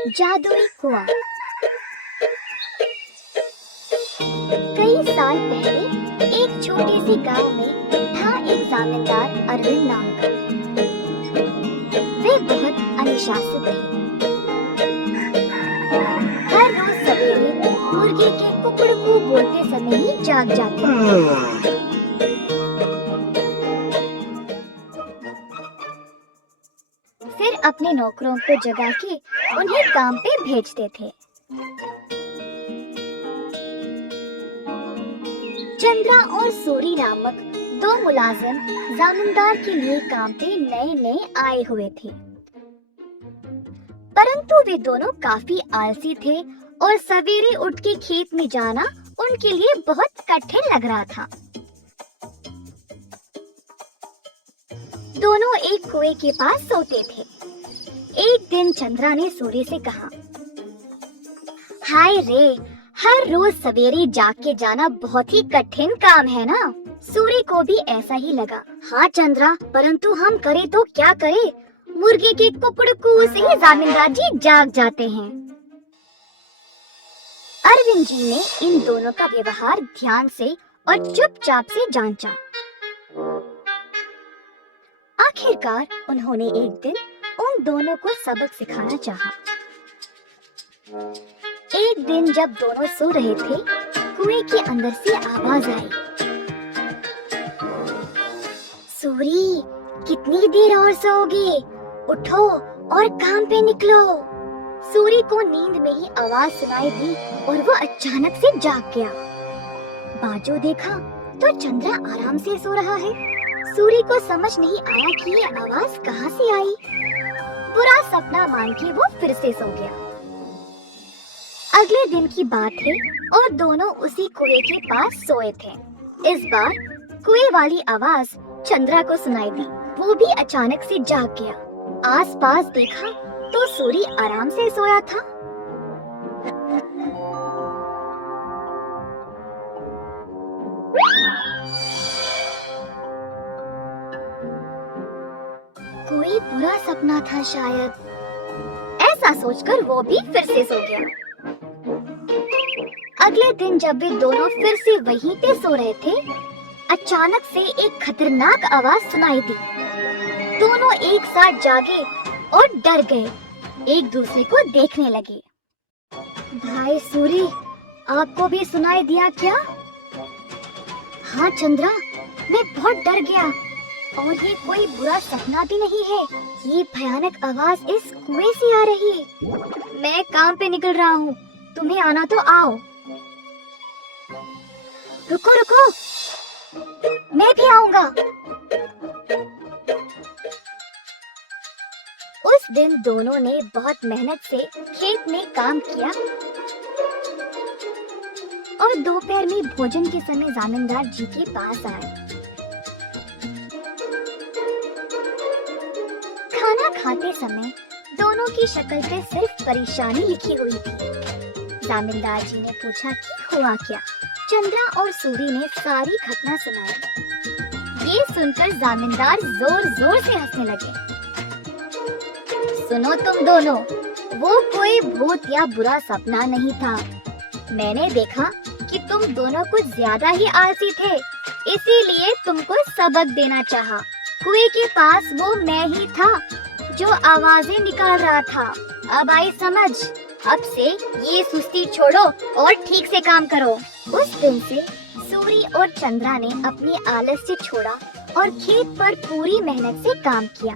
जादुई कुआं। कई साल पहले एक छोटे से गांव में था एक जमींदार अरविंद नाम का। वे बहुत अनुशासित थे। हर रोज सवेरे मुर्गे के कुकड़कू बोलते समय ही जाग जाते थे। फिर अपने नौकरों को जगा के उन्हें काम पे भेजते थे। चंद्रा और सूरी नामक दो मुलाजिम जमींदार के लिए काम पे नए नए आए हुए थे, परंतु वे दोनों काफी आलसी थे और सवेरे उठ के खेत में जाना उनके लिए बहुत कठिन लग रहा था। दोनों एक कुएं के पास सोते थे। एक दिन चंद्रा ने सूर्य से कहा, हाय रे, हर रोज सवेरे जाग के जाना बहुत ही कठिन काम है ना। सूर्य को भी ऐसा ही लगा। हाँ चंद्रा, परंतु हम करें तो क्या करें? मुर्गे के कुकड़कू से ही जमींदार जी जाग जाते हैं। अरविंद जी ने इन दोनों का व्यवहार ध्यान से और चुपचाप से जांचा। आखिरकार उन्होंने एक दिन उन दोनों को सबक सिखाना चाहा। एक दिन जब दोनों सो रहे थे, कुएं के अंदर से आवाज आई, सूरी, कितनी देर और सोओगे? उठो और काम पे निकलो। सूरी को नींद में ही आवाज सुनाई दी और वो अचानक से जाग गया। बाजू देखा तो चंद्रा आराम से सो रहा है। सूरी को समझ नहीं आया कि ये आवाज कहाँ से आई। बुरा सपना मान के वो फिर से सो गया। अगले दिन की बात है और दोनों उसी कुएं के पास सोए थे। इस बार कुएं वाली आवाज चंद्रा को सुनाई दी। वो भी अचानक से जाग गया। आसपास देखा तो सूरी आराम से सोया था। कोई बुरा सपना था शायद, ऐसा सोचकर वो भी फिर से सो गया। अगले दिन जब वे दोनों फिर से वहीं पे सो रहे थे, अचानक से एक खतरनाक आवाज सुनाई दी। दोनों एक साथ जागे और डर गए, एक दूसरे को देखने लगे। भाई सूरी, आपको भी सुनाई दिया क्या? हाँ चंद्रा, मैं बहुत डर गया और ये कोई बुरा सपना भी नहीं है। ये भयानक आवाज इस कुएं से आ रही है। मैं काम पे निकल रहा हूँ, तुम्हें आना तो आओ। रुको रुको, मैं भी आऊंगा। उस दिन दोनों ने बहुत मेहनत से खेत में काम किया और दोपहर में भोजन के समय जमींदार जी के पास आए। खाना खाते समय दोनों की शक्ल पे सिर्फ परेशानी लिखी हुई थी। जमींदार जी ने पूछा कि हुआ क्या। चंद्रा और सूरी ने सारी घटना सुनाई। ये सुनकर जमींदार जोर जोर से हंसने लगे। सुनो तुम दोनों, वो कोई भूत या बुरा सपना नहीं था। मैंने देखा कि तुम दोनों कुछ ज्यादा ही आलसी थे, इसीलिए तुमको सबक देना चाहा। कुएं के पास वो मैं ही था जो आवाजें निकाल रहा था। अब आई समझ। अब से ये सुस्ती छोड़ो और ठीक से काम करो। उस दिन से सूरी और चंद्रा ने अपनी आलस्य छोड़ा और खेत पर पूरी मेहनत से काम किया।